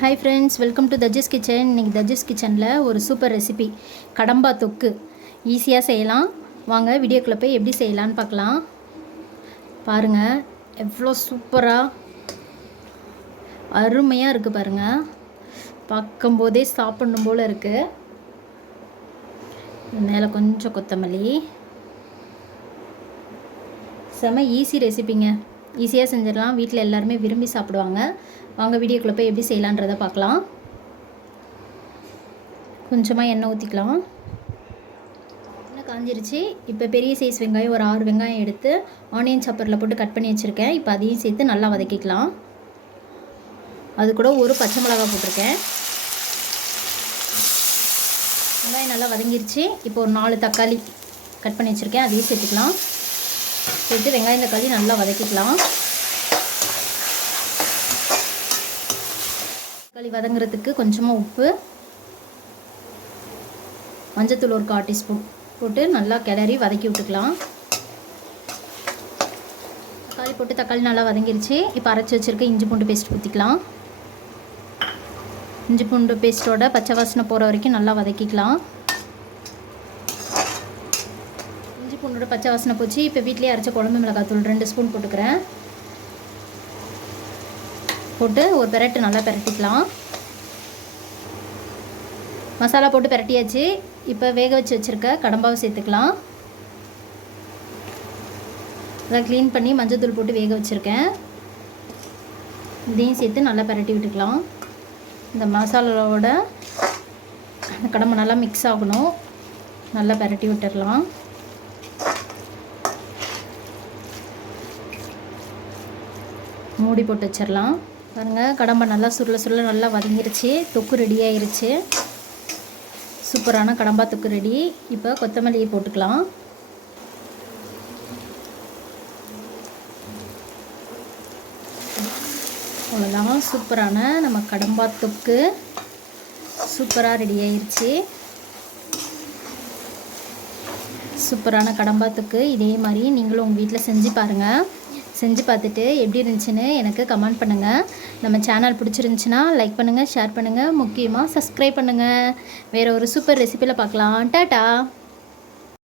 Hi friends, welcome to Tejas kitchen. இன்றைக்கி தஜஸ் கிச்சனில் ஒரு சூப்பர் ரெசிபி கடம்பா தொக்கு ஈஸியாக செய்யலாம். வாங்க வீடியோக்குள்ளே போய் எப்படி செய்யலான்னு பார்க்கலாம். பாருங்கள், எவ்வளோ சூப்பராக அருமையாக இருக்குது பாருங்கள். பார்க்கும்போதே சாப்பிடணும் போல் இருக்குது. மேலே கொஞ்சம் கொத்தமல்லி. செம ஈஸி ரெசிபிங்க, ஈஸியாக செஞ்சிடலாம். வீட்டில் எல்லாருமே விரும்பி சாப்பிடுவாங்க. வாங்க வீடியோக்குள்ளே போய் எப்படி செய்யலான்றதை பார்க்கலாம். கொஞ்சமாக எண்ணெய் ஊற்றிக்கலாம். எண்ணெய் காஞ்சிருச்சு. இப்போ பெரிய சைஸ் வெங்காயம் ஒரு 6 வெங்காயம் எடுத்து ஆனியன் சாப்பரில் போட்டு கட் பண்ணி வச்சுருக்கேன். இப்போ அதையும் சேர்த்து நல்லா வதக்கிக்கலாம். அது கூட ஒரு பச்சை மிளகாய் போட்டிருக்கேன். வெங்காயம் நல்லா வதங்கிருச்சு. இப்போ ஒரு 4 தக்காளி கட் பண்ணி வச்சுருக்கேன், அதையும் சேர்த்துக்கலாம். சேர்த்து வெங்காயம் தக்காளி நல்லா வதக்கிக்கலாம். தக்காளி வதங்குறதுக்கு கொஞ்சமாக உப்பு, மஞ்சத்தூள் ஒரு 1/4 டீஸ்பூன் போட்டு நல்லா கிளறி வதக்கி விட்டுக்கலாம். தக்காளி போட்டு தக்காளி நல்லா வதங்கிருச்சு. இப்போ அரைச்சி வச்சுருக்க இஞ்சி பூண்டு பேஸ்ட் ஊற்றிக்கலாம். இஞ்சி பூண்டு பேஸ்ட்டோட பச்சை வாசனை போகிற வரைக்கும் நல்லா வதக்கிக்கலாம். இஞ்சி பூண்டோட பச்சை வாசனை போச்சு. இப்போ வீட்டிலேயே அரைச்ச குழம்பு மிளகாத்தூள் 2 ஸ்பூன் போட்டுக்கிறேன். போட்டு ஒரு பெரட்டு நல்லா பெரட்டிக்கலாம். மசாலா போட்டு பெரட்டியாச்சு. இப்போ வேக வச்சு வச்சுருக்க கடம்பாவை சேர்த்துக்கலாம். அதை க்ளீன் பண்ணி மஞ்சள் போட்டு வேக வச்சுருக்கேன். இதையும் சேர்த்து நல்லா பெரட்டி விட்டுக்கலாம். இந்த மசாலாவோட அந்த கடம்பை நல்லா மிக்ஸ் ஆகணும். நல்லா பெரட்டி விட்டுடலாம். மூடி போட்டு வச்சிடலாம். பாருங்கள், கடம்பை நல்லா சுருள நல்லா வதங்கிருச்சு. தொக்கு ரெடி ஆயிருச்சு. சூப்பரான கடம்பா தொக்கு ரெடி. இப்போ கொத்தமல்லியை போட்டுக்கலாம். அவ்வளோதான், சூப்பரான நம்ம கடம்பா தொக்கு சூப்பராக ரெடி ஆயிருச்சு. சூப்பரான கடம்பா தொக்கு இதே மாதிரி நீங்களும் உங்கள் வீட்டில் செஞ்சு பாருங்கள். செஞ்சு பார்த்துட்டு எப்படி இருந்துச்சுன்னு எனக்கு கமெண்ட் பண்ணுங்கள். நம்ம சேனல் பிடிச்சிருந்துச்சின்னா லைக் பண்ணுங்கள், ஷேர் பண்ணுங்கள், முக்கியமாக சப்ஸ்கிரைப் பண்ணுங்கள். வேறு ஒரு சூப்பர் ரெசிபியில் பார்க்கலாம். டாட்டா.